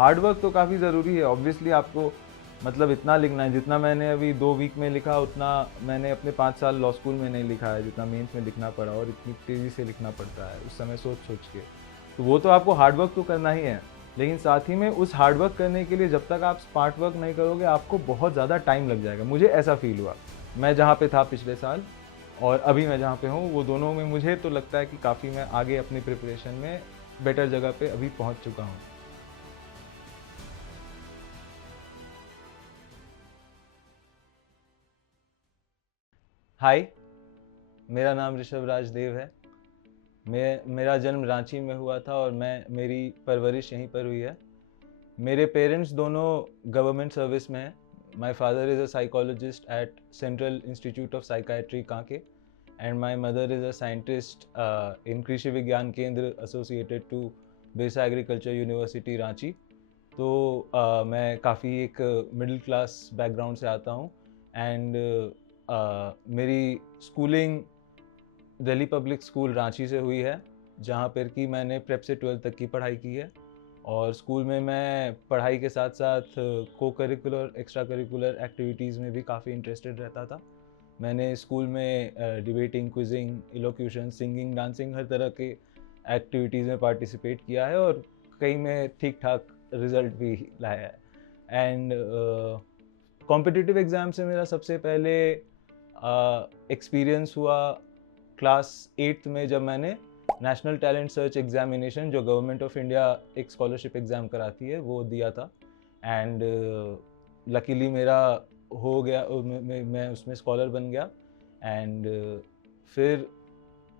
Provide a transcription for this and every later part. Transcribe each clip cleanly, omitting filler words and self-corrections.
Hard work तो काफ़ी ज़रूरी है। ऑब्वियसली आपको मतलब इतना लिखना है, जितना मैंने अभी 2 वीक में लिखा उतना मैंने अपने 5 साल लॉ स्कूल में नहीं लिखा है, जितना मेंस में लिखना पड़ा, और इतनी तेज़ी से लिखना पड़ता है उस समय सोच-सोच के। तो वो तो आपको हार्ड वर्क तो करना ही है, लेकिन साथ ही में उस हार्ड वर्क करने के लिए जब तक आप स्मार्ट वर्क नहीं करोगे, आपको बहुत ज़्यादा टाइम लग जाएगा। मुझे ऐसा फ़ील हुआ। मैं जहाँ पे था पिछले साल और अभी मैं जहाँ पे हूँ, वो दोनों में मुझे तो लगता है कि काफ़ी मैं आगे अपनी प्रिपरेशन में बेटर जगह पे अभी पहुँच चुका हूँ। हाय, मेरा नाम ऋषभ राजदेव है। मेरा जन्म रांची में हुआ था और मेरी परवरिश यहीं पर हुई है। मेरे पेरेंट्स दोनों गवर्नमेंट सर्विस में हैं। My father is a psychologist at Central Institute of Psychiatry Kanke and my mother is a scientist in Krishi Vigyan Kendra associated to Birsa Agriculture University Ranchi. तो मैं काफ़ी एक मिडिल क्लास बैकग्राउंड से आता हूँ एंड मेरी schooling Delhi public school Ranchi से हुई है, जहाँ पर कि मैंने प्रेप से 12th तक की पढ़ाई की है। और स्कूल में मैं पढ़ाई के साथ साथ को करिकुलर एक्स्ट्रा करिकुलर एक्टिविटीज़ में भी काफ़ी इंटरेस्टेड रहता था। मैंने स्कूल में डिबेटिंग, क्विजिंग, इलोक्यूशन, सिंगिंग, डांसिंग, हर तरह के एक्टिविटीज़ में पार्टिसिपेट किया है और कई में ठीक ठाक रिजल्ट भी लाया है। एंड कॉम्पिटिटिव एग्ज़ाम से मेरा सबसे पहले एक्सपीरियंस हुआ क्लास 8th में, जब मैंने नेशनल टैलेंट सर्च एग्जामिनेशन, जो गवर्नमेंट ऑफ इंडिया एक स्कॉलरशिप एग्ज़ाम कराती है, वो दिया था। एंड लकीली मेरा हो गया, मैं उसमें स्कॉलर बन गया। एंड फिर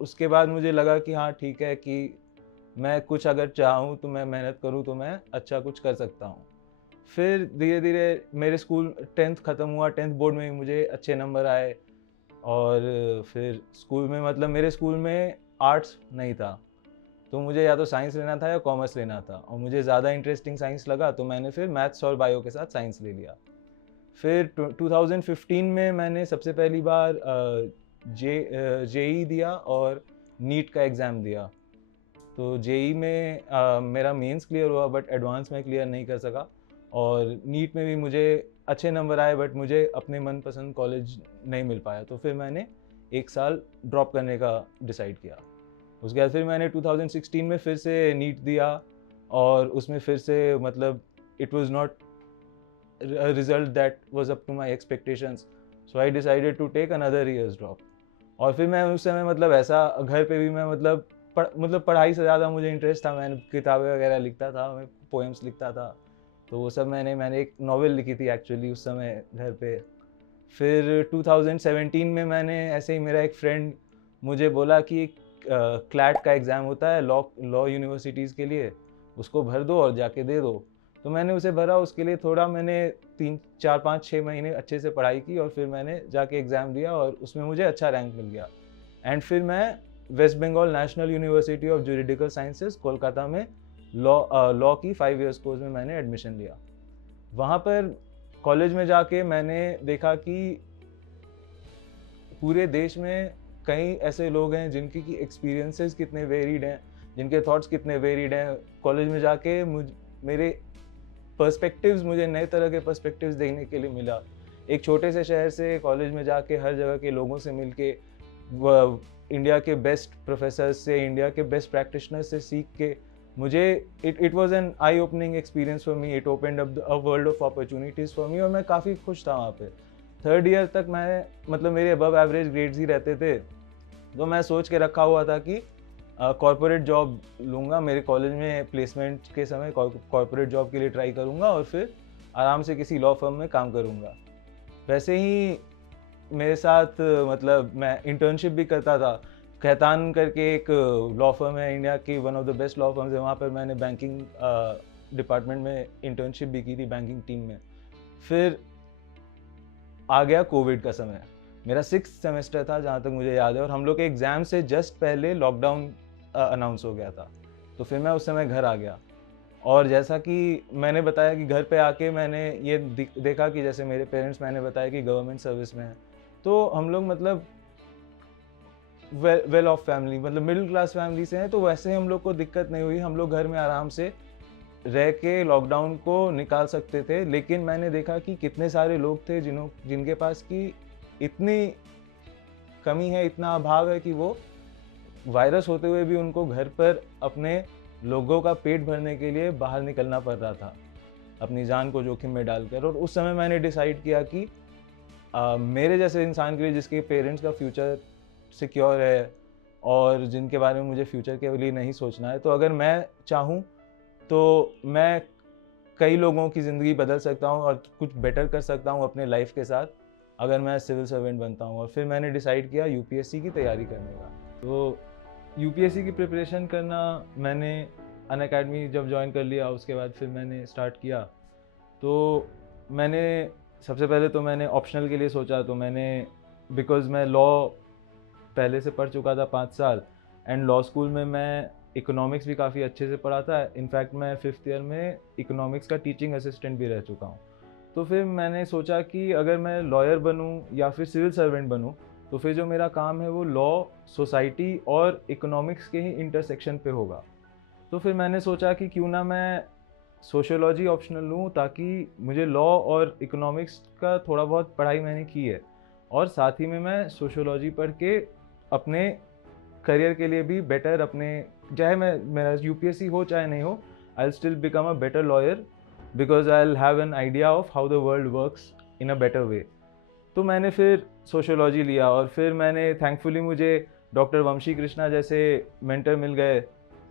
उसके बाद मुझे लगा कि हाँ ठीक है, कि मैं कुछ अगर चाहूँ तो मैं मेहनत करूँ तो मैं अच्छा कुछ कर सकता हूँ। फिर धीरे धीरे मेरे स्कूल 10th ख़त्म हुआ, 10th बोर्ड में भी मुझे अच्छे नंबर आए। और फिर स्कूल में मतलब मेरे स्कूल में आर्ट्स नहीं था, तो मुझे या तो साइंस लेना था या कॉमर्स लेना था, और मुझे ज़्यादा इंटरेस्टिंग साइंस लगा, तो मैंने फिर मैथ्स और बायो के साथ साइंस ले लिया। फिर 2015 में मैंने सबसे पहली बार जेई दिया और नीट का एग्ज़ाम दिया। तो जेई में मेरा मेंस क्लियर हुआ, बट एडवांस में क्लियर नहीं कर सका। और नीट में भी मुझे अच्छे नंबर आए, बट मुझे अपने मनपसंद कॉलेज नहीं मिल पाया, तो फिर मैंने 1 साल ड्रॉप करने का डिसाइड किया। उसके बाद फिर मैंने 2016 में फिर से नीट दिया, और उसमें फिर से मतलब it was not a result that was up to my expectations, so I decided to take another year's drop। और फिर मैं उस समय मतलब ऐसा घर पे भी मैं मतलब पढ़ाई से ज़्यादा मुझे इंटरेस्ट था, मैं किताबें वगैरह लिखता था, मैं पोएम्स लिखता था, तो वो सब मैंने एक नॉवेल लिखी थी एक्चुअली उस समय घर पे। फिर 2017 में मैंने ऐसे ही, मेरा एक फ्रेंड मुझे बोला कि क्लैट का एग्ज़ाम होता है लॉ यूनिवर्सिटीज़ के लिए, उसको भर दो और जाके दे दो। तो मैंने उसे भरा, उसके लिए थोड़ा मैंने 3 4 5 6 महीने अच्छे से पढ़ाई की, और फिर मैंने जाके एग्ज़ाम दिया और उसमें मुझे अच्छा रैंक मिल गया। एंड फिर मैं West Bengal National University of Juridical Sciences Kolkata में लॉ की 5 इयर्स कोर्स में मैंने एडमिशन लिया। वहाँ पर कॉलेज में जाके मैंने देखा कि पूरे देश में कई ऐसे लोग हैं जिनकी की एक्सपीरियंसेस कितने वेरीड हैं, जिनके थॉट्स कितने वेरीड हैं। कॉलेज में जाके मेरे पर्सपेक्टिव्स, मुझे नए तरह के पर्सपेक्टिव्स देखने के लिए मिला। एक छोटे से शहर से कॉलेज में जाके हर जगह के लोगों से मिलके, इंडिया के बेस्ट प्रोफेसर्स से, इंडिया के बेस्ट प्रैक्टिशनर्स से सीख के, मुझे it was an I opening experience for me. It opened up a world of opportunities for me, और मैं काफ़ी खुश था वहाँ पे। 3rd ईयर तक मैं मतलब मेरे अबव एवरेज ग्रेड्स ही रहते थे, तो मैं सोच के रखा हुआ था कि कॉर्पोरेट जॉब लूँगा, मेरे कॉलेज में प्लेसमेंट के समय कॉर्पोरेट जॉब के लिए ट्राई करूँगा और फिर आराम से किसी लॉ फर्म में काम करूँगा। वैसे ही मेरे साथ मतलब मैं इंटर्नशिप भी करता था। खैतान करके एक लॉ फर्म है, इंडिया की one of the best law firms है, वहाँ पर मैंने बैंकिंग डिपार्टमेंट में इंटर्नशिप भी की थी, बैंकिंग टीम में। फिर आ गया कोविड का समय। मेरा 6th सेमेस्टर था जहाँ तक मुझे याद है, और हम लोग के एग्ज़ाम से जस्ट पहले लॉकडाउन अनाउंस हो गया था। तो फिर मैं उस समय घर आ गया, और जैसा कि मैंने बताया कि घर पे आके मैंने ये देखा कि जैसे मेरे पेरेंट्स, मैंने बताया कि गवर्नमेंट सर्विस में हैं, तो हम लोग मतलब वेल ऑफ फैमिली, मतलब मिडिल क्लास फैमिली से हैं, तो वैसे हम लोग को दिक्कत नहीं हुई। हम लोग घर में आराम से रह के लॉकडाउन को निकाल सकते थे, लेकिन मैंने देखा कि कितने सारे लोग थे जिनके पास की इतनी कमी है, इतना अभाव है कि वो वायरस होते हुए भी उनको घर पर अपने लोगों का पेट भरने के लिए बाहर निकलना पड़ रहा था, अपनी जान को जोखिम में डालकर। और उस समय मैंने डिसाइड किया कि मेरे जैसे इंसान के लिए, जिसके पेरेंट्स का फ्यूचर सिक्योर है और जिनके बारे में मुझे फ्यूचर के लिए नहीं सोचना है, तो अगर मैं चाहूँ तो मैं कई लोगों की ज़िंदगी बदल सकता हूँ और कुछ बेटर कर सकता हूँ अपने लाइफ के साथ, अगर मैं सिविल सर्वेंट बनता हूँ। और फिर मैंने डिसाइड किया यूपीएससी की तैयारी करने का। तो यूपीएससी की प्रिपरेशन करना मैंने अनअकैडमी जब ज्वाइन कर लिया, उसके बाद फिर मैंने स्टार्ट किया। तो मैंने सबसे पहले तो मैंने ऑप्शनल के लिए सोचा, तो मैंने बिकॉज़ मैं लॉ पहले से पढ़ चुका था 5 साल, एंड लॉ स्कूल में मैं इकोनॉमिक्स भी काफ़ी अच्छे से पढ़ा था। इनफैक्ट मैं 5th ईयर में इकोनॉमिक्स का टीचिंग असिस्टेंट भी रह चुका हूँ। तो फिर मैंने सोचा कि अगर मैं लॉयर बनूँ या फिर सिविल सर्वेंट बनूँ, तो फिर जो मेरा काम है वो लॉ, सोसाइटी और इकोनॉमिक्स के ही इंटरसेक्शन पे होगा। तो फिर मैंने सोचा कि क्यों ना मैं सोशियोलॉजी ऑप्शनल लूँ, ताकि मुझे लॉ और इकोनॉमिक्स का थोड़ा बहुत पढ़ाई मैंने की है, और साथ ही में मैं सोशियोलॉजी पढ़ के अपने करियर के लिए भी बेटर, अपने चाहे मेरा यूपीएससी हो चाहे नहीं हो, I will still become a better lawyer because I will have an idea of how the world works in a better way. तो मैंने फिर सोशियोलॉजी लिया, और फिर मैंने थैंकफुली मुझे डॉक्टर वंशी कृष्णा जैसे मेंटर मिल गए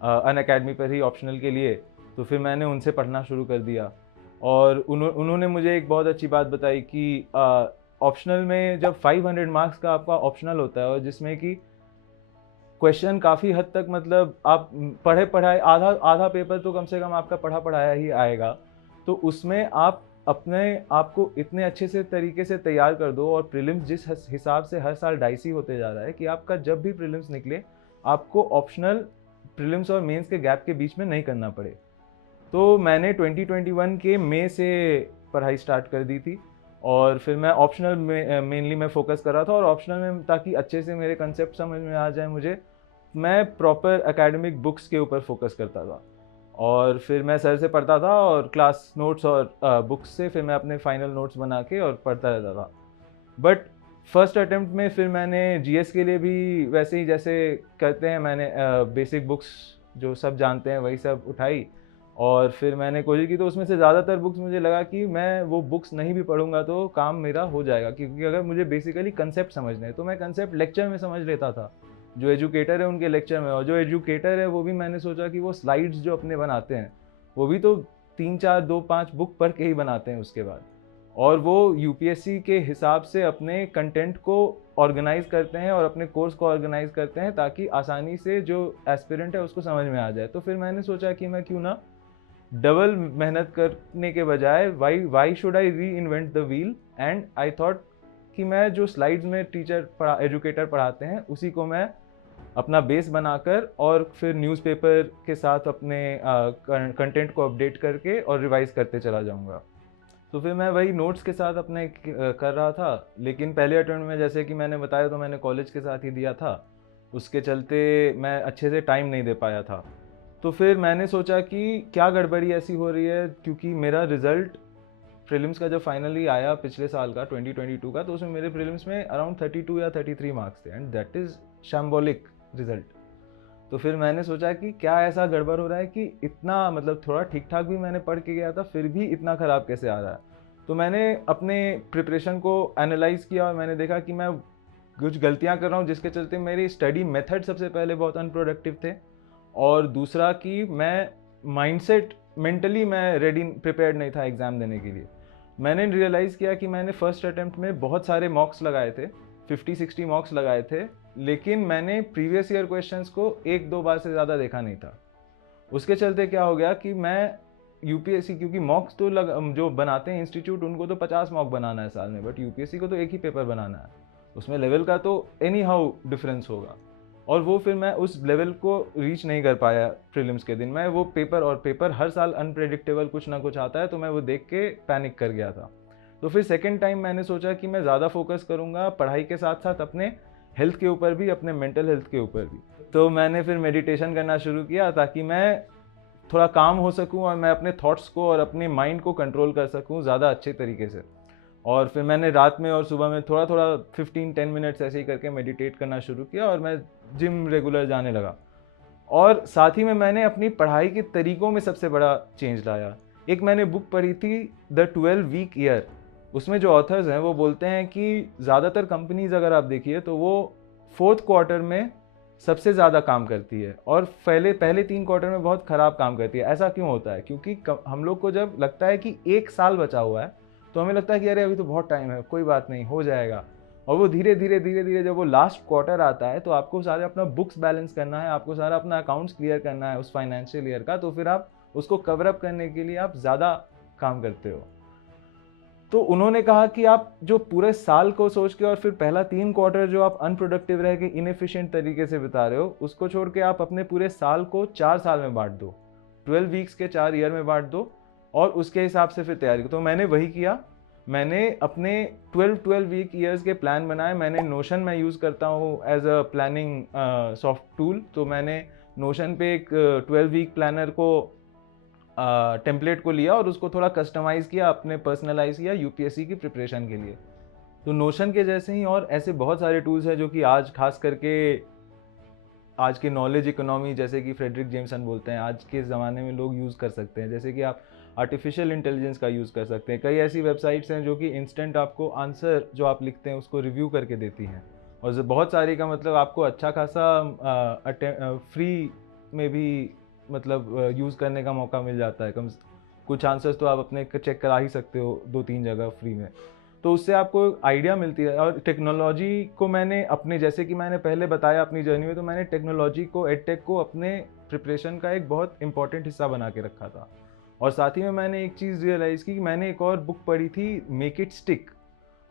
अनअकैडमी पर ही ऑप्शनल के लिए। तो फिर मैंने उनसे पढ़ना शुरू कर दिया, और उन्होंने मुझे एक बहुत अच्छी बात बताई कि ऑप्शनल में जब 500 मार्क्स का आपका ऑप्शनल होता है, और जिसमें कि क्वेश्चन काफ़ी हद तक, मतलब आप पढ़ाए आधा पेपर तो कम से कम आपका पढ़ाया ही आएगा, तो उसमें आप अपने आप को इतने अच्छे से तरीके से तैयार कर दो, और प्रीलिम्स जिस हिसाब से हर साल डाइसी होते जा रहा है कि आपका जब भी प्रीलिम्स निकले आपको ऑप्शनल प्रीलिम्स और मेंस के गैप के बीच में नहीं करना पड़े। तो मैंने 2021 के मई से पढ़ाई स्टार्ट कर दी थी, और फिर मैं ऑप्शनल में मेनली मैं फोकस कर रहा था, और ऑप्शनल में ताकि अच्छे से मेरे कंसेप्ट समझ में आ जाए मुझे, मैं प्रॉपर एकेडमिक बुक्स के ऊपर फोकस करता था। और फिर मैं सर से पढ़ता था, और क्लास नोट्स और बुक्स से फिर मैं अपने फाइनल नोट्स बना के और पढ़ता रहता था। बट फर्स्ट अटेम्प्ट में फिर मैंने जीएस के लिए भी वैसे ही जैसे करते हैं, मैंने बेसिक बुक्स जो सब जानते हैं वही सब उठाई, और फिर मैंने कोशिश की। तो उसमें से ज़्यादातर बुक्स मुझे लगा कि मैं वो बुक्स नहीं भी पढ़ूंगा तो काम मेरा हो जाएगा, क्योंकि अगर मुझे बेसिकली कंसेप्ट समझने हैं तो मैं कंसेप्ट लेक्चर में समझ लेता था, जो एजुकेटर है उनके लेक्चर में। और जो एजुकेटर है वो भी मैंने सोचा कि वो स्लाइड्स जो अपने बनाते हैं वो भी तो 3-4-2-5 बुक पढ़ के ही बनाते हैं उसके बाद, और वो यूपीएससी के हिसाब से अपने कंटेंट को ऑर्गेनाइज करते हैं और अपने कोर्स को ऑर्गेनाइज करते हैं, ताकि आसानी से जो एस्पिरेंट है उसको समझ में आ जाए। तो फिर मैंने सोचा कि मैं क्यों ना डबल मेहनत करने के बजाय वाई शुड आई री invent the wheel, and I thought कि मैं जो स्लाइड्स में एजुकेटर पढ़ाते हैं उसी को मैं अपना बेस बनाकर और फिर न्यूज़पेपर के साथ अपने कंटेंट को अपडेट करके और रिवाइज करते चला जाऊंगा। तो फिर मैं वही नोट्स के साथ अपने कर रहा था। लेकिन पहले अटेम्प्ट में, जैसे कि मैंने बताया, तो मैंने कॉलेज के साथ ही दिया था, उसके चलते मैं अच्छे से टाइम नहीं दे पाया था। तो फिर मैंने सोचा कि क्या गड़बड़ी ऐसी हो रही है, क्योंकि मेरा रिज़ल्ट प्रीलिम्स का जब फाइनली आया पिछले साल का 2022 का, तो उसमें मेरे प्रीलिम्स में अराउंड 32 या 33 मार्क्स थे, एंड दैट इज़ शैम्बोलिक रिजल्ट। तो फिर मैंने सोचा कि क्या ऐसा गड़बड़ हो रहा है कि इतना, मतलब थोड़ा ठीक ठाक भी मैंने पढ़ के गया था फिर भी इतना ख़राब कैसे आ रहा है। तो मैंने अपने प्रिपरेशन को एनालाइज़ किया, और मैंने देखा कि मैं कुछ गलतियां कर रहा हूँ, जिसके चलते मेरे स्टडी मेथड सबसे पहले बहुत अनप्रोडक्टिव थे, और दूसरा कि मैं माइंडसेट मेंटली मैं रेडी प्रिपेयर्ड नहीं था एग्ज़ाम देने के लिए। मैंने रियलाइज़ किया कि मैंने फर्स्ट अटेम्प्ट में बहुत सारे मॉक्स लगाए थे, 50-60 मॉक्स लगाए थे, लेकिन मैंने प्रीवियस ईयर क्वेश्चंस को 1-2 बार से ज़्यादा देखा नहीं था। उसके चलते क्या हो गया कि मैं यूपीएससी, क्योंकि मॉक्स तो जो बनाते हैं इंस्टीट्यूट, उनको तो 50 मॉक बनाना है साल में, बट यूपीएससी को तो एक ही पेपर बनाना है, उसमें लेवल का तो एनी हाउ डिफरेंस होगा, और वो फिर मैं उस लेवल को रीच नहीं कर पाया प्रीलिम्स के दिन। मैं वो पेपर हर साल अनप्रेडिक्टेबल कुछ ना कुछ आता है, तो मैं वो देख के पैनिक कर गया था। तो फिर सेकेंड टाइम मैंने सोचा कि मैं ज़्यादा फोकस करूँगा पढ़ाई के साथ साथ अपने हेल्थ के ऊपर भी, अपने मेंटल हेल्थ के ऊपर भी। तो मैंने फिर मेडिटेशन करना शुरू किया, ताकि मैं थोड़ा काम हो सकूं और मैं अपने थॉट्स को और अपने माइंड को कंट्रोल कर सकूं ज़्यादा अच्छे तरीके से। और फिर मैंने रात में और सुबह में थोड़ा थोड़ा 15-10 मिनट्स ऐसे ही करके मेडिटेट करना शुरू किया और मैं जिम रेगुलर जाने लगा। और साथ ही में मैंने अपनी पढ़ाई के तरीकों में सबसे बड़ा चेंज लाया। एक मैंने बुक पढ़ी थी द 12 वीक ईयर। उसमें जो ऑथर्स हैं वो बोलते हैं कि ज़्यादातर कंपनीज अगर आप देखिए तो वो फोर्थ क्वार्टर में सबसे ज़्यादा काम करती है और पहले पहले 3 क्वार्टर में बहुत ख़राब काम करती है। ऐसा क्यों होता है? क्योंकि हम लोग को जब लगता है कि 1 साल बचा हुआ है तो हमें लगता है कि अरे अभी तो बहुत टाइम है, कोई बात नहीं, हो जाएगा। और वो धीरे धीरे धीरे धीरे जब वो लास्ट क्वार्टर आता है तो आपको सारे अपना बुक्स बैलेंस करना है, आपको सारा अपना अकाउंट्स क्लियर करना है उस फाइनेंशियल ईयर का, तो फिर आप उसको कवर अप करने के लिए आप ज़्यादा काम करते हो। तो उन्होंने कहा कि आप जो पूरे साल को सोच के और फिर पहला 3 क्वार्टर जो आप अनप्रोडक्टिव रह के इनएफिशिएंट तरीके से बिता रहे हो, उसको छोड़ के आप अपने पूरे साल को 4 साल में बांट दो, 12 वीक्स के 4 ईयर में बांट दो और उसके हिसाब से फिर तैयारी करो। तो मैंने वही किया। मैंने अपने 12 वीक ईयर्स के प्लान बनाए। मैंने नोशन में यूज़ करता हूँ as a planning soft tool. तो मैंने नोशन पे एक 12 वीक प्लानर को टेम्पलेट को लिया और उसको थोड़ा कस्टमाइज़ किया, अपने पर्सनलाइज किया यूपीएससी की प्रिपरेशन के लिए। तो नोशन के जैसे ही और ऐसे बहुत सारे टूल्स हैं जो कि आज खास करके आज के नॉलेज इकोनॉमी, जैसे कि फ्रेडरिक जेमसन बोलते हैं, आज के ज़माने में लोग यूज़ कर सकते हैं। जैसे कि आप आर्टिफिशियल इंटेलिजेंस का यूज़ कर सकते हैं। कई ऐसी वेबसाइट्स हैं जो कि इंस्टेंट आपको आंसर जो आप लिखते हैं उसको रिव्यू करके देती हैं। और बहुत सारी का मतलब आपको अच्छा खासा फ्री में भी मतलब यूज़ करने का मौका मिल जाता है। कुछ आंसर्स तो आप अपने चेक करा ही सकते हो 2-3 जगह फ्री में। तो उससे आपको आइडिया मिलती है। और टेक्नोलॉजी को मैंने अपने, जैसे कि मैंने पहले बताया अपनी जर्नी में, तो मैंने टेक्नोलॉजी को, एडटेक को अपने प्रिपरेशन का एक बहुत इंपॉर्टेंट हिस्सा बना के रखा था। और साथ ही में मैंने एक चीज़ रियलाइज़ की कि मैंने एक और बुक पढ़ी थी, मेक इट स्टिक।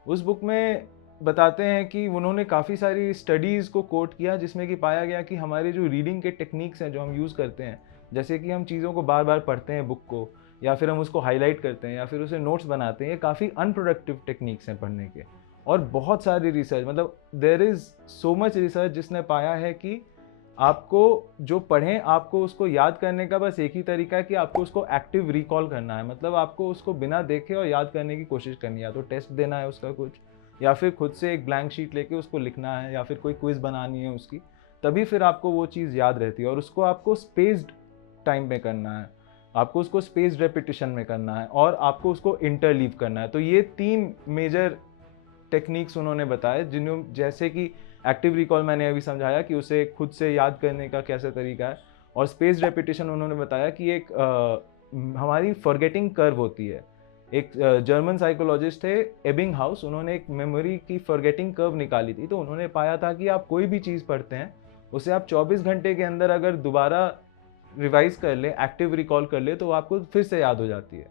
उस बुक में बताते हैं कि उन्होंने काफ़ी सारी स्टडीज़ को कोट किया जिसमें कि पाया गया कि हमारे जो रीडिंग के टेक्निक्स हैं जो हम यूज़ करते हैं, जैसे कि हम चीज़ों को बार बार पढ़ते हैं बुक को, या फिर हम उसको हाईलाइट करते हैं या फिर उसे नोट्स बनाते हैं, ये काफ़ी अनप्रोडक्टिव टेक्निक्स हैं पढ़ने के। और बहुत सारी रिसर्च, मतलब there is so much research जिसने पाया है कि आपको जो पढ़ें, आपको उसको याद करने का बस एक ही तरीका है कि आपको उसको एक्टिव रिकॉल करना है। मतलब आपको उसको बिना देखे और याद करने की कोशिश करनी है। या तो टेस्ट देना है उसका कुछ, या फिर खुद से एक ब्लैंक शीट लेके उसको लिखना है, या फिर कोई क्विज़ बनानी है उसकी, तभी फिर आपको वो चीज़ याद रहती है। और उसको आपको स्पेस्ड टाइम में करना है, आपको उसको स्पेस्ड रेपिटिशन में करना है, और आपको उसको इंटरलीव करना है। तो ये 3 मेजर टेक्निक्स उन्होंने बताए, जिन्हों जैसे कि एक्टिव रिकॉल मैंने अभी समझाया कि उसे खुद से याद करने का कैसा तरीका है, और स्पेस्ड रेपिटिशन उन्होंने बताया कि एक हमारी फॉरगेटिंग कर्व होती है। एक जर्मन साइकोलॉजिस्ट थे एबिंगहाउस, उन्होंने एक मेमोरी की फॉरगेटिंग कर्व निकाली थी। तो उन्होंने पाया था कि आप कोई भी चीज़ पढ़ते हैं उसे आप 24 घंटे के अंदर अगर दोबारा रिवाइज कर ले, एक्टिव रिकॉल कर ले, तो आपको फिर से याद हो जाती है।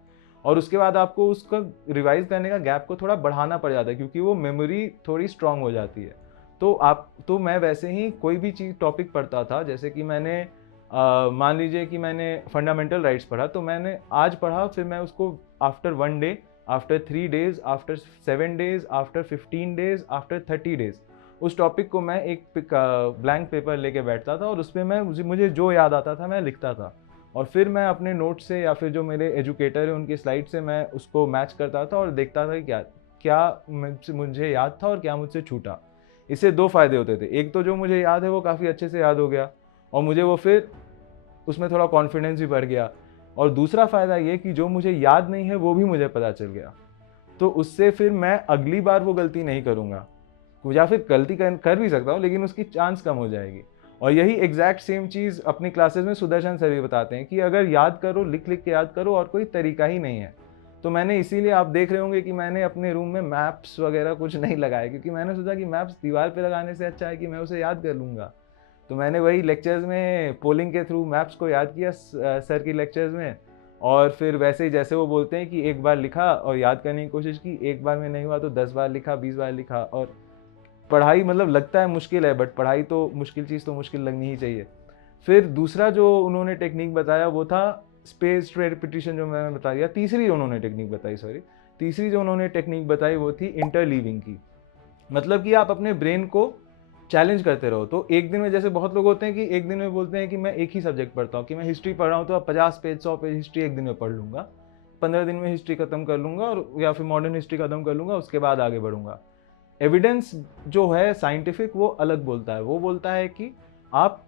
और उसके बाद आपको उसका रिवाइज करने का गैप को थोड़ा बढ़ाना पड़ जाता है, क्योंकि वो मेमोरी थोड़ी स्ट्रांग हो जाती है। तो मैं वैसे ही कोई भी चीज़ टॉपिक पढ़ता था, जैसे कि मैंने मान लीजिए कि मैंने फंडामेंटल राइट्स पढ़ा, तो मैंने आज पढ़ा, फिर मैं उसको after 1 day, after 3 days, after 7 days, after 15 days, after 30 days, उस टॉपिक को मैं एक ब्लैंक पेपर लेके बैठता था और उसमें मैं मुझे जो याद आता था मैं लिखता था। और फिर मैं अपने नोट से या फिर जो मेरे एजुकेटर हैं उनकी स्लाइड से मैं उसको मैच करता था और देखता था कि क्या क्या मुझे याद था और क्या मुझसे छूटा। इससे 2 फ़ायदे होते थे। एक तो जो मुझे याद है वो काफ़ी अच्छे से याद हो गया और मुझे वो फिर उसमें थोड़ा कॉन्फिडेंस भी बढ़ गया। और दूसरा फ़ायदा ये कि जो मुझे याद नहीं है वो भी मुझे पता चल गया। तो उससे फिर मैं अगली बार वो गलती नहीं करूँगा, या फिर गलती कर भी सकता हूँ लेकिन उसकी चांस कम हो जाएगी। और यही एग्जैक्ट सेम चीज़ अपनी क्लासेस में सुदर्शन सर भी बताते हैं कि अगर याद करो, लिख लिख के याद करो, और कोई तरीका ही नहीं है। तो मैंने इसीलिए, आप देख रहे होंगे कि मैंने अपने रूम में मैप्स वगैरह कुछ नहीं लगाए, क्योंकि मैंने सोचा कि मैप्स दीवार पे लगाने से अच्छा है कि मैं उसे याद कर लूँगा। तो मैंने वही लेक्चर्स में पोलिंग के थ्रू मैप्स को याद किया सर की लेक्चर्स में। और फिर वैसे ही जैसे वो बोलते हैं कि एक बार लिखा और याद करने की कोशिश की, एक बार में नहीं हुआ तो 10 बार लिखा, 20 बार लिखा। और पढ़ाई मतलब लगता है मुश्किल है, बट पढ़ाई तो मुश्किल चीज़ तो मुश्किल लगनी ही चाहिए। फिर दूसरा जो उन्होंने टेक्निक बताया वो था स्पेस्ड रेपिटिशन, जो मैंने बता दिया। तीसरी जो उन्होंने टेक्निक बताई वो थी इंटरलीविंग की। मतलब कि आप अपने ब्रेन को चैलेंज करते रहो। तो एक दिन में, जैसे बहुत लोग होते हैं कि एक दिन में बोलते हैं कि मैं एक ही सब्जेक्ट पढ़ता हूँ, कि मैं हिस्ट्री पढ़ रहा हूँ तो अब 50 पेज 100 पेज हिस्ट्री एक दिन में पढ़ लूँगा, 15 दिन में हिस्ट्री खत्म कर लूँगा, और या फिर मॉडर्न हिस्ट्री खत्म कर लूँगा, उसके बाद आगे बढ़ूँगा। एविडेंस जो है साइंटिफिक, वो अलग बोलता है। वो बोलता है कि आप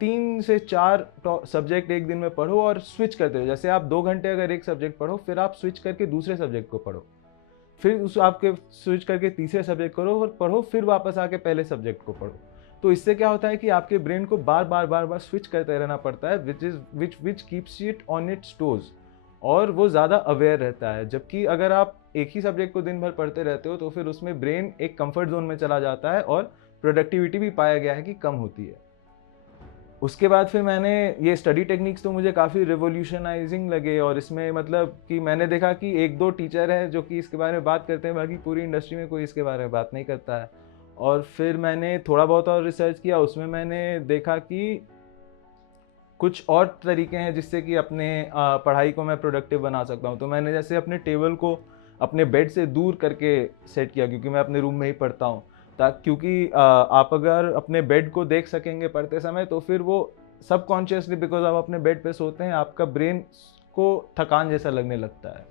तीन से चार सब्जेक्ट एक दिन में पढ़ो और स्विच करते हो। जैसे आप 2 घंटे अगर एक सब्जेक्ट पढ़ो, फिर आप स्विच करके दूसरे सब्जेक्ट को पढ़ो, फिर उस आपके स्विच करके तीसरे सब्जेक्ट करो और पढ़ो, फिर वापस आके पहले सब्जेक्ट को पढ़ो। तो इससे क्या होता है कि आपके ब्रेन को बार बार स्विच करते रहना पड़ता है, which keeps it on it's toes, और वो ज़्यादा अवेयर रहता है। जबकि अगर आप एक ही सब्जेक्ट को दिन भर पढ़ते रहते हो तो फिर उसमें ब्रेन एक कंफर्ट जोन में चला जाता है और प्रोडक्टिविटी भी पाया गया है कि कम होती है। उसके बाद फिर मैंने ये स्टडी टेक्निक्स तो मुझे काफ़ी रिवोल्यूशनाइजिंग लगे, और इसमें मतलब कि मैंने देखा कि 1-2 टीचर हैं जो कि इसके बारे में बात करते हैं, बाकी पूरी इंडस्ट्री में कोई इसके बारे में बात नहीं करता है। और फिर मैंने थोड़ा बहुत और रिसर्च किया, उसमें मैंने देखा कि कुछ और तरीके हैं जिससे कि अपने पढ़ाई को मैं प्रोडक्टिव बना सकता हूँ। तो मैंने जैसे अपने टेबल को अपने बेड से दूर करके सेट किया, क्योंकि मैं अपने रूम में ही पढ़ता हूँ, क्योंकि आप अगर अपने बेड को देख सकेंगे पढ़ते समय, तो फिर वो सबकॉन्शियसली, बिकॉज आप अपने बेड पे सोते हैं, आपका ब्रेन को थकान जैसा लगने लगता है।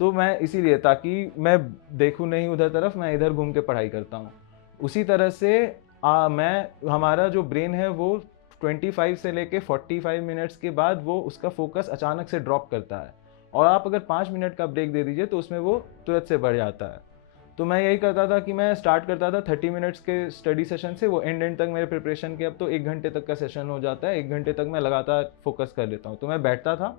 तो मैं इसीलिए, ताकि मैं देखूँ नहीं उधर तरफ, मैं इधर घूम के पढ़ाई करता हूँ। उसी तरह से हमारा जो ब्रेन है वो 25 से लेके 45 मिनट्स के बाद वो उसका फोकस अचानक से ड्रॉप करता है, और आप अगर 5 मिनट का ब्रेक दे दीजिए तो उसमें वो तुरंत से बढ़ जाता है। तो मैं यही करता था कि मैं स्टार्ट करता था 30 मिनट्स के स्टडी सेशन से, वो एंड तक मेरे प्रिपरेशन के अब तो 1 घंटे तक का सेशन हो जाता है। 1 घंटे तक मैं लगातार फोकस कर लेता हूँ। तो मैं बैठता था,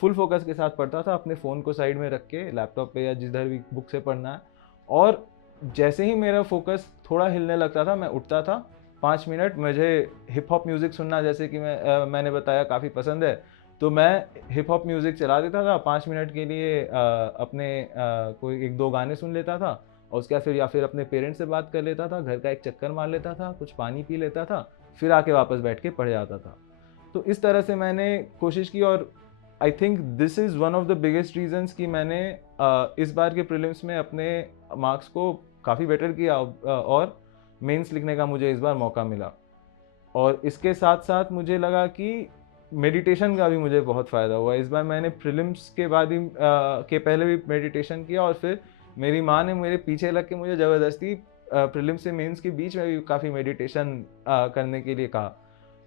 फुल फोकस के साथ पढ़ता था, अपने फ़ोन को साइड में रख के लैपटॉप पे या जिधर भी बुक से पढ़ना है, और जैसे ही मेरा फोकस थोड़ा हिलने लगता था, मैं उठता था। 5 मिनट मुझे हिप हॉप म्यूज़िक सुनना, जैसे कि मैंने बताया, काफ़ी पसंद है, तो मैं हिप हॉप म्यूज़िक चला देता था 5 मिनट के लिए, अपने कोई 1-2 गाने सुन लेता था, और उसके बाद फिर या फिर अपने पेरेंट्स से बात कर लेता था, घर का एक चक्कर मार लेता था, कुछ पानी पी लेता था, फिर आके वापस बैठ के पढ़ जाता था। तो इस तरह से मैंने कोशिश की, और I think this is one of the biggest reasons कि मैंने इस बार के प्रीलिम्स में अपने मार्क्स को काफ़ी बेटर किया, और मेंस लिखने का मुझे इस बार मौका मिला। और इसके साथ साथ मुझे लगा कि मेडिटेशन का भी मुझे बहुत फ़ायदा हुआ। इस बार मैंने प्रीलिम्स के बाद ही के पहले भी मेडिटेशन किया, और फिर मेरी माँ ने मेरे पीछे लग के मुझे ज़बरदस्ती प्रीलिम्स से मेंस के बीच में भी काफ़ी मेडिटेशन करने के लिए कहा।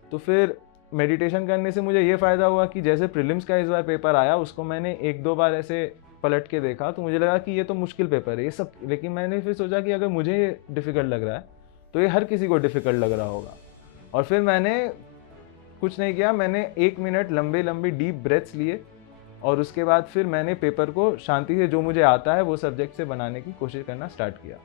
तो फिर मेडिटेशन करने से मुझे ये फ़ायदा हुआ कि जैसे प्रीलिम्स का इस बार पेपर आया, उसको मैंने 1-2 बार ऐसे पलट के देखा, तो मुझे लगा कि ये तो मुश्किल पेपर है ये सब, लेकिन मैंने फिर सोचा कि अगर मुझे डिफ़िकल्ट लग रहा है तो ये हर किसी को डिफ़िकल्ट लग रहा होगा। और फिर मैंने कुछ नहीं किया, मैंने 1 मिनट लंबे डीप ब्रेथ्स लिए, और उसके बाद फिर मैंने पेपर को शांति से, जो मुझे आता है वो सब्जेक्ट से बनाने की कोशिश करना स्टार्ट किया।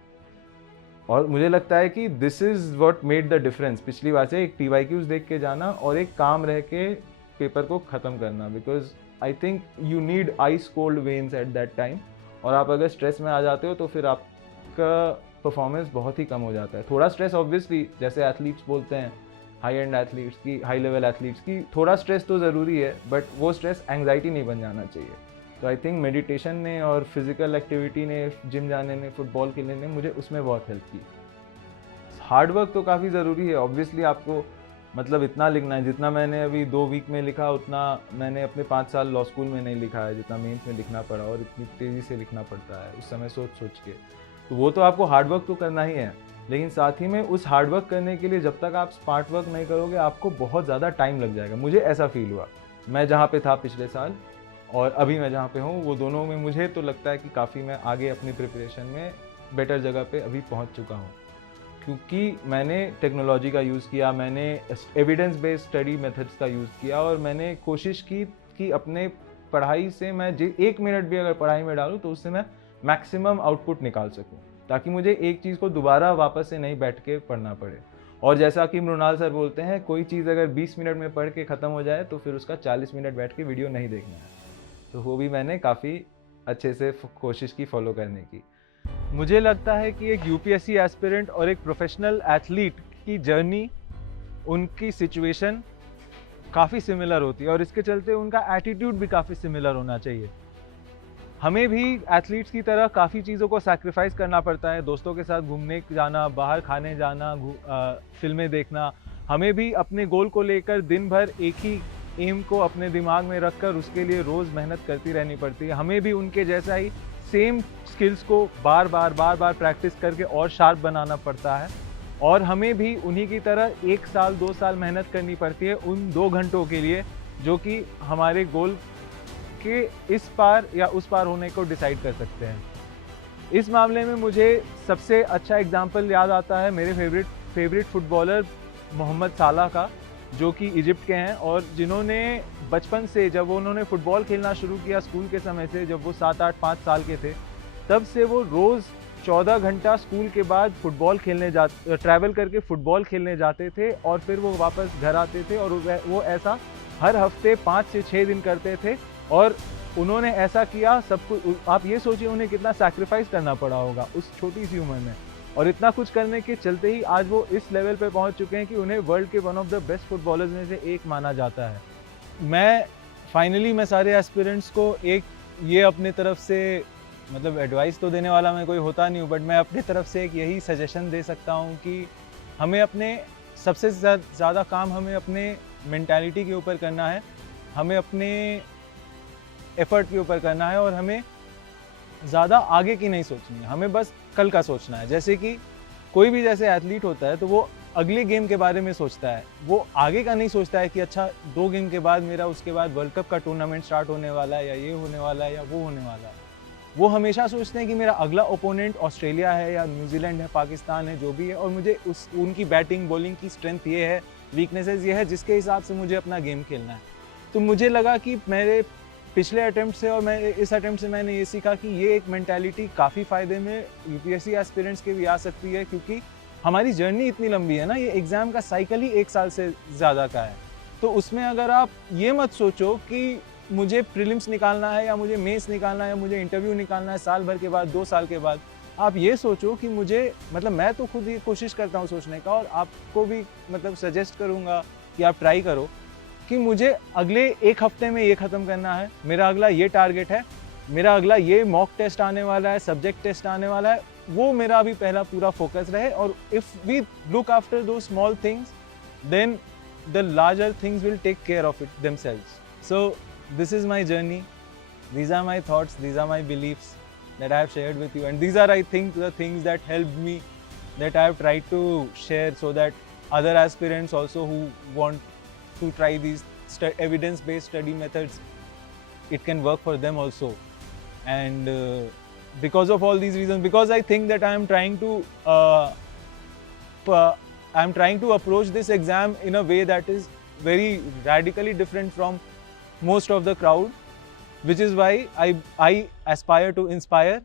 और मुझे लगता है कि this is what made the difference पिछली बार से, एक PYQs देख के जाना और एक काम रह के पेपर को ख़त्म करना, because I think you need ice cold veins at that time. और आप अगर स्ट्रेस में आ जाते हो तो फिर आपका परफॉर्मेंस बहुत ही कम हो जाता है। थोड़ा स्ट्रेस ऑब्वियसली, जैसे एथलीट्स बोलते हैं, हाई एंड एथलीट्स की, हाई लेवल एथलीट्स की, थोड़ा स्ट्रेस तो ज़रूरी है, बट वो स्ट्रेस एंग्जाइटी नहीं बन जाना चाहिए। तो आई थिंक मेडिटेशन ने और फिज़िकल एक्टिविटी ने, जिम जाने ने, फुटबॉल खेलने ने मुझे उसमें बहुत हेल्प की। हार्ड वर्क तो काफ़ी ज़रूरी है ऑब्वियसली। आपको मतलब इतना लिखना है, जितना मैंने अभी 2 वीक में लिखा उतना मैंने अपने 5 साल लॉ स्कूल में नहीं लिखा है, जितना मेंस में लिखना पड़ा, और इतनी तेज़ी से लिखना पड़ता है उस समय सोच के। तो वो तो आपको हार्ड वर्क तो करना ही है, लेकिन साथ ही में उस हार्ड वर्क करने के लिए जब तक आप स्मार्ट वर्क नहीं करोगे, आपको बहुत ज़्यादा टाइम लग जाएगा। मुझे ऐसा फील हुआ, मैं जहाँ पे था पिछले साल और अभी मैं जहाँ पे हूँ, वो दोनों में मुझे तो लगता है कि काफ़ी मैं आगे अपनी प्रिपरेशन में बेटर जगह पे अभी पहुँच चुका हूँ, क्योंकि मैंने टेक्नोलॉजी का यूज़ किया, मैंने एविडेंस बेस्ड स्टडी मेथड्स का यूज़ किया, और मैंने कोशिश की कि अपने पढ़ाई से मैं 1 मिनट भी अगर पढ़ाई में डालूँ तो उससे मैं मैक्सिमम आउटपुट निकाल सकूँ, ताकि मुझे एक चीज़ को दोबारा वापस से नहीं बैठ के पढ़ना पड़े। और जैसा कि मृणाल सर बोलते हैं, कोई चीज़ अगर 20 मिनट में पढ़ के ख़त्म हो जाए तो फिर उसका 40 मिनट बैठ के वीडियो नहीं देखना है। तो वो भी मैंने काफ़ी अच्छे से कोशिश की फॉलो करने की। मुझे लगता है कि एक यूपीएससी एस्पिरेंट और एक प्रोफेशनल एथलीट की जर्नी, उनकी सिचुएशन काफ़ी सिमिलर होती है, और इसके चलते उनका एटीट्यूड भी काफ़ी सिमिलर होना चाहिए। हमें भी एथलीट्स की तरह काफ़ी चीज़ों को सैक्रिफाइस करना पड़ता है, दोस्तों के साथ घूमने जाना, बाहर खाने जाना, फ़िल्में देखना। हमें भी अपने गोल को लेकर दिन भर एक ही एम को अपने दिमाग में रखकर उसके लिए रोज़ मेहनत करती रहनी पड़ती है। हमें भी उनके जैसा ही सेम स्किल्स को बार-बार प्रैक्टिस करके और शार्प बनाना पड़ता है और हमें भी उन्हीं की तरह 1 साल, 2 साल मेहनत करनी पड़ती है उन 2 घंटों के लिए, जो कि हमारे गोल के इस पार या उस पार होने को डिसाइड कर सकते हैं। इस मामले में मुझे सबसे अच्छा एग्जाम्पल याद आता है मेरे फेवरेट फुटबॉलर मोहम्मद साला का, जो कि इजिप्ट के हैं और जिन्होंने बचपन से, जब उन्होंने फ़ुटबॉल खेलना शुरू किया स्कूल के समय से, जब वो 7-8 5 साल के थे, तब से वो रोज़ 14 घंटा स्कूल के बाद ट्रैवल करके फ़ुटबॉल खेलने जाते थे और फिर वो वापस घर आते थे और वो ऐसा हर हफ्ते 5 से 6 दिन करते थे और उन्होंने ऐसा किया सब कुछ। आप ये सोचिए उन्हें कितना सैक्रिफाइस करना पड़ा होगा उस छोटी सी उम्र में, और इतना कुछ करने के चलते ही आज वो इस लेवल पे पहुंच चुके हैं कि उन्हें वर्ल्ड के one of the best footballers में से एक माना जाता है। मैं सारे एस्पिरेंट्स को एक ये अपने तरफ से, मतलब एडवाइस तो देने वाला मैं कोई होता नहीं हूँ, बट मैं अपनी तरफ से एक यही सजेशन दे सकता हूँ कि हमें अपने सबसे ज़्यादा काम हमें अपने मेंटालिटी के ऊपर करना है, हमें अपने एफर्ट के ऊपर करना है और हमें ज़्यादा आगे की नहीं सोचनी है, हमें बस कल का सोचना है। जैसे कि कोई भी जैसे एथलीट होता है तो वो अगले गेम के बारे में सोचता है, वो आगे का नहीं सोचता है कि अच्छा 2 गेम के बाद मेरा उसके बाद वर्ल्ड कप का टूर्नामेंट स्टार्ट होने वाला है या ये होने वाला है या वो होने वाला है। वो हमेशा सोचते हैं कि मेरा अगला ओपोनेंट ऑस्ट्रेलिया है या न्यूजीलैंड है, पाकिस्तान है, जो भी है, और मुझे उनकी बैटिंग बॉलिंग की स्ट्रेंथ ये है, वीकनेसेस ये है, जिसके हिसाब से मुझे अपना गेम खेलना है। तो मुझे लगा कि मेरे पिछले अटेम्प्ट से और मैं इस अटेम्प्ट से मैंने ये सीखा कि ये एक मेंटालिटी काफ़ी फ़ायदे में यूपीएससी एस्पिरेंट्स के भी आ सकती है, क्योंकि हमारी जर्नी इतनी लंबी है ना, ये एग्ज़ाम का साइकिल ही 1 साल से ज़्यादा का है। तो उसमें अगर आप ये मत सोचो कि मुझे प्रीलिम्स निकालना है या मुझे मेंस निकालना है या मुझे इंटरव्यू निकालना है साल भर के बाद, 2 साल के बाद, आप ये सोचो कि मुझे, मतलब मैं तो खुद ही कोशिश करता हूँ सोचने का और आपको भी मतलब सजेस्ट करूँगा कि आप ट्राई करो कि मुझे अगले 1 हफ्ते में ये ख़त्म करना है, मेरा अगला ये टारगेट है, मेरा अगला ये मॉक टेस्ट आने वाला है, सब्जेक्ट टेस्ट आने वाला है, वो मेरा अभी पहला पूरा फोकस रहे। और if we look after those small things then the larger things will take care of it themselves. So this is my journey, these are my thoughts, these are my beliefs that I have shared with you, and these are, I think, the things that helped me, that I have tried to share so that other aspirants also who want to try these evidence-based study methods, it can work for them also. And because of all these reasons, because I think that I am trying to approach this exam in a way that is very radically different from most of the crowd, which is why I aspire to inspire